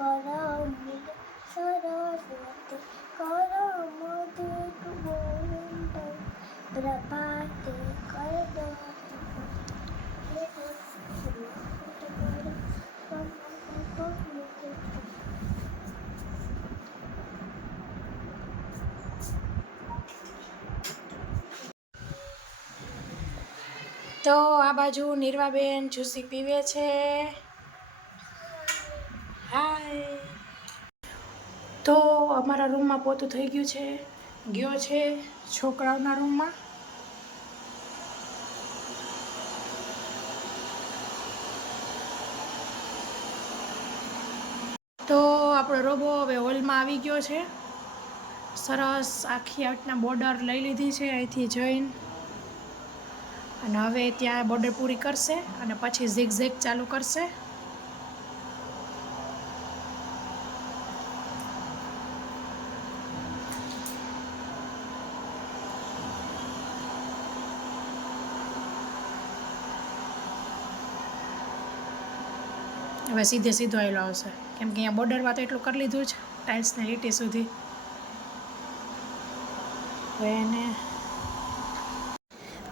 करमिल सरस्वती करमोदित गोविंद प्रभाते कर તો આ બાજુ નિર્વાબેન જ્યુસી પીવે છે. હાય. તો અમારા રૂમમાં પોતું થઈ ગયું છે, ગયો છે છોકરાઓના રૂમમાં. તો આપણો રોબો હવે હોલમાં આવી ગયો છે. સરસ આખી આટના બોર્ડર લઈ લીધી છે અહીંથી જઈને, અને હવે ત્યાં બોર્ડર પૂરી કરશે અને પછી ઝિગઝેગ ચાલુ કરશે. હવે સીધે સીધો આવેલો આવશે, કેમ કે અહીંયા બોર્ડરમાં તો એટલું કરી લીધું છે ટાઇલ્સને લીટી સુધી. એને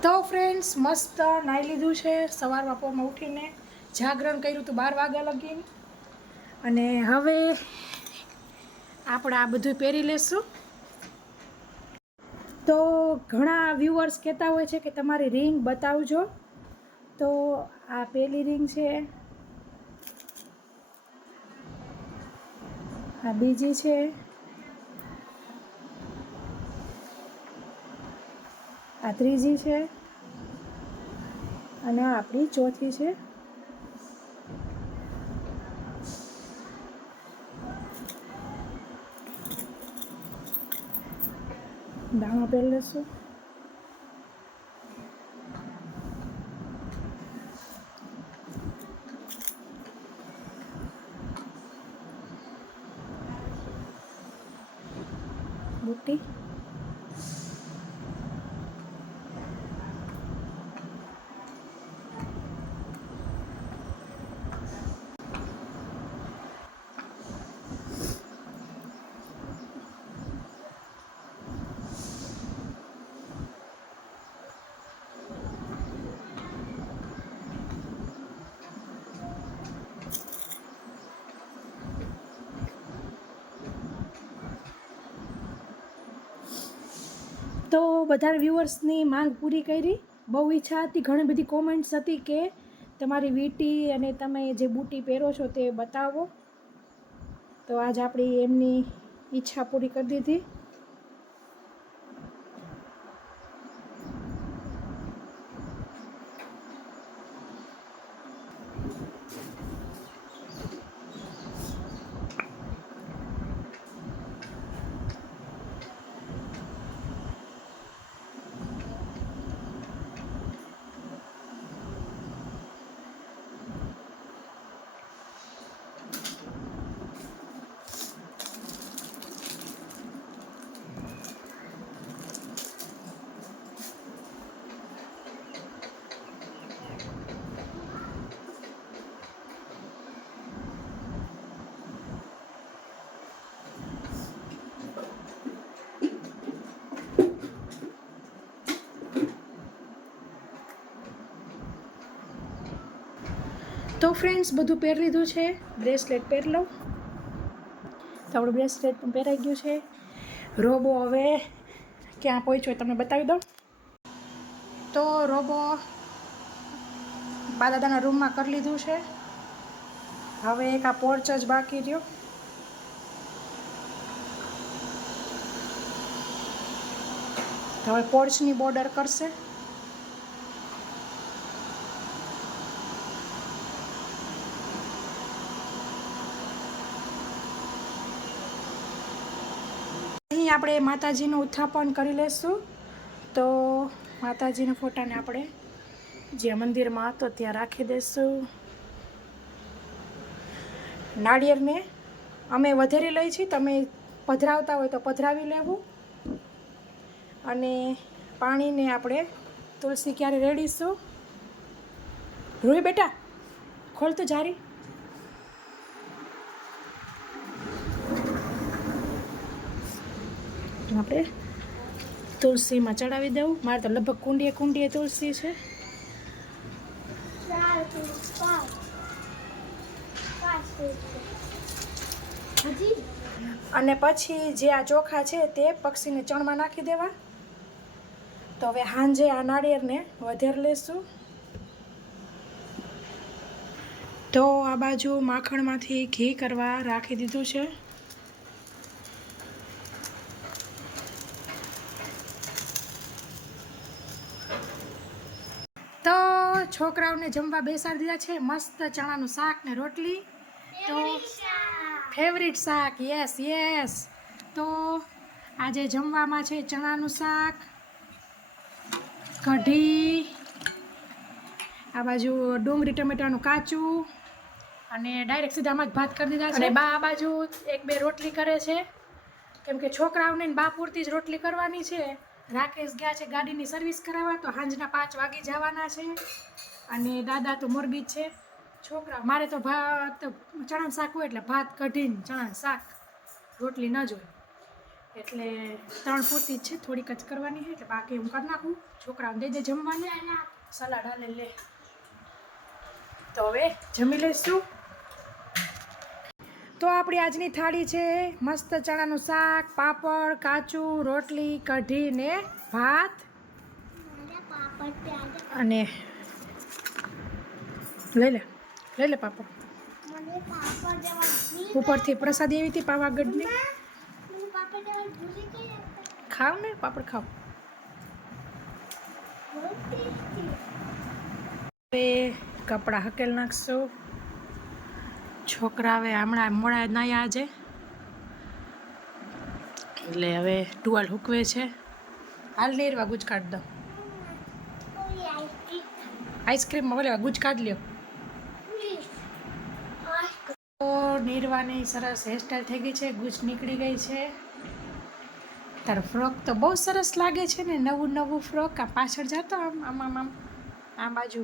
તો ફ્રેન્ડ્સ મસ્ત નાહી લીધું છે સવારમાં પોરમાં ઉઠીને, જાગરણ કર્યું હતું 12 વાગ્યા લગીને, અને હવે આપણે આ બધું પહેરી લેશું. તો ઘણા વ્યુઅર્સ કહેતા હોય છે કે તમારી રિંગ બતાવજો, તો આ પહેલી રિંગ છે, આ બીજી છે, આ ત્રીજી છે, અને આ આપણી ચોથી છે. દાણો પહેરી લેશું. બુટ્ટી, તો બધા વ્યુઅર્સની માંગ પૂરી કરી. બહુ ઈચ્છા હતી, ઘણી બધી કોમેન્ટ્સ હતી કે તમારી વીંટી અને તમે જે બુટ્ટી પહેરો છો તે બતાવો, તો આજ આપણી એમની ઈચ્છા પૂરી કરી દીધી. તો ફ્રેન્ડ્સ બધું પહેરી લીધું છે. બ્રેસલેટ પહેરી લઉં. તો આપણું બ્રેસલેટ પણ પહેરાઈ ગયું છે. રોબો હવે ક્યાં પહોંચ્યો તમને બતાવી દઉં. તો રોબો બા દાદાના રૂમમાં કરી લીધું છે. હવે એક આ પોર્ચ જ બાકી રહ્યો. હવે પોર્ચની બોર્ડર કરશે. અહીં આપણે માતાજીનું ઉત્થાપન કરી લઈશું. તો માતાજીના ફોટાને આપણે જે મંદિરમાં હતો ત્યાં રાખી દઈશું. નાળિયેરને અમે વધેરી લઈ છીએ, તમે પધરાવતા હોય તો પધરાવી લેવું. અને પાણીને આપણે તુલસી ક્યારે રેડીશું. રૂહી બેટા ખોલ તો જારી. આપણે તુલસીમાં ચડાવી દઉં. મારે તો લગભગ કુંડીએ તુલસી છે. 4 to 5. 5 હજી અને પછી જે આ ચોખા છે તે પક્ષીને ચણમાં નાખી દેવા. તો હવે સાંજે આ નાળિયેરને વધારે લેશું. તો આ બાજુ માખણમાંથી ઘી કરવા રાખી દીધું છે. તો છોકરાઓને જમવા બેસાડી દીધા છે. મસ્ત ચણાનું શાક ને રોટલી. તો ફેવરિટ શાક, યસ. તો આજે જમવામાં છે ચણાનું શાક, કઢી, આ બાજુ ડુંગળી ટમેટાનું કાચું, અને ડાયરેક્ટ સીધામાં જ ભાત કરી દીધા છે. અને બા આ બાજુ 1-2 રોટલી કરે છે, કેમ કે છોકરાઓને બા પૂરતી જ રોટલી કરવાની છે. રાકેશ ગયા છે ગાડીની સર્વિસ કરાવવા, તો સાંજના 5 વાગે જવાના છે. અને દાદા તો મોરબી જ છે. છોકરા મારે તો ભાત ચણાનું શાક હોય એટલે ભાત કઢીને ચણાનું શાક, રોટલી ન જોઈએ. એટલે 3 પૂરતી જ છે, થોડીક જ કરવાની છે. એટલે બાકી હું કરી નાખું. છોકરાઓને દઈ દે જમવાને, સલાડ હાલે લે. તો હવે જમી લઈશું. તો આપણી આજની થાળી છે મસ્ત ચણાનું શાક, પાપડ, કાચું, રોટલી, કઢી ને ભાત. અને લઈ લે પાપડ. ઉપરથી પ્રસાદી એવી હતી પાવાગઢની. ખાવ ને પાપડ ખાવ. હવે કપડાં હકેલ નાખશું. છોકરા હવે હમણાં મોડા નાયા આજે, એટલે હવે ટુવાલ હૂકવે છે. હાલ નીરવા ગુજ કાઢ દો. આઈસ્ક્રીમમાં બોલે ગુજ કાઢ લ્યો. તો નીરવાની સરસ હેરસ્ટાઈલ થઈ ગઈ છે, ગુજ નીકળી ગઈ છે. તારો ફ્રોક તો બહુ સરસ લાગે છે ને, નવું ફ્રોક. આ પાછળ જતો આમ આ બાજુ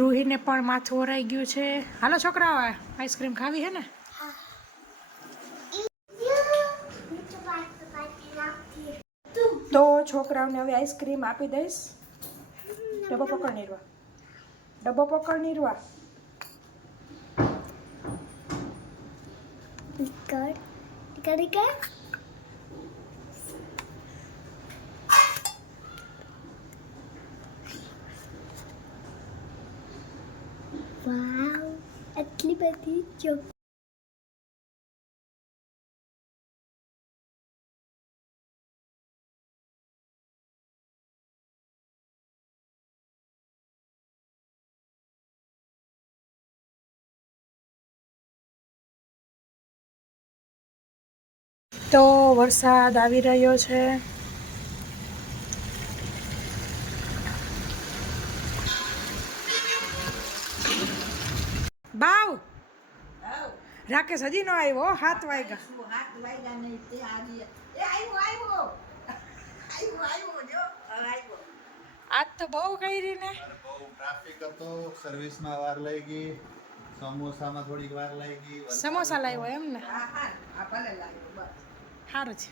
રૂહીને પણ માથું ઓરાઈ ગયું છે. હાલો છોકરાઓ, આઈસ્ક્રીમ ખાવી હે ને? તો છોકરાઓને હવે આઈસ્ક્રીમ આપી દઈશ. ડબ્બો પકડ નીરવા. વાવ, આટલી બધી ચોક. તો વરસાદ આવી રહ્યો છે. બાવ રાકેશ હજી ન આવ્યો. 7 વાગ્યા. આજ તો બહુ કરી ને. બહુ ટ્રાફિક હતો, સર્વિસમાં વાર લઈ ગઈ, સમોસામાં થોડીક વાર લઈ ગઈ. સમોસા લાવ્યો એમ ને? સારું છે.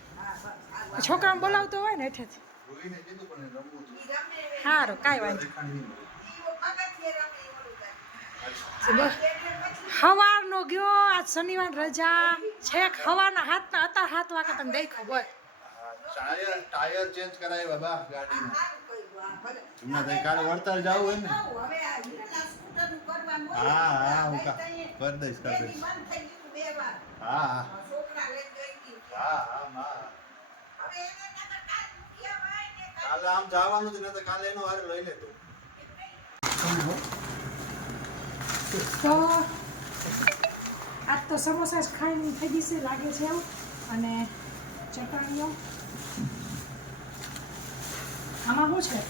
છોકરાને બોલાવતો હોય ને હેઠેથી. રોહીને કીધું પણ રમવું હતું. સારું, કાંઈ વાંધો. સવારનો ગયો, આજ શનિવાર રજા. છેક સવારના 7 વાગે તમે દેખો બોલ. ટાયર ચેન્જ કરાય બાબા ગાડીના. તમને કાલે વળતાલ જાવું હોય ને? હા હું કરી દઈશ. હા કાલે આમ જવાનું જ નથી, કાલે એનો હારે લઈ લેતો. તો આજ તો સમોસા જ ખાઈને થઈ ગઈ લાગે છે એવું. અને ચટણીઓ આમાં શું છે?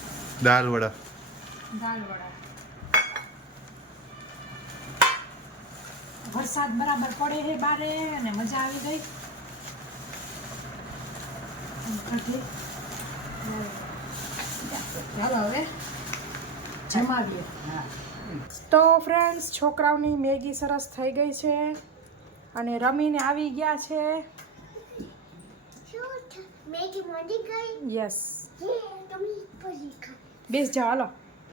દાલ વડા. વરસાદ બરાબર પડે છે બારે અને મજા આવી ગઈ. ચાલો હવે જમાવીએ. તો ફ્રેન્ડ્સ, છોકરાઓની મેગી સરસ થઈ ગઈ છે. અને રમીને આવી ગયા છે. મેગી મોડી ગઈ. યસ, તમે પરી ખા. બેસ જાઓ, હાલો.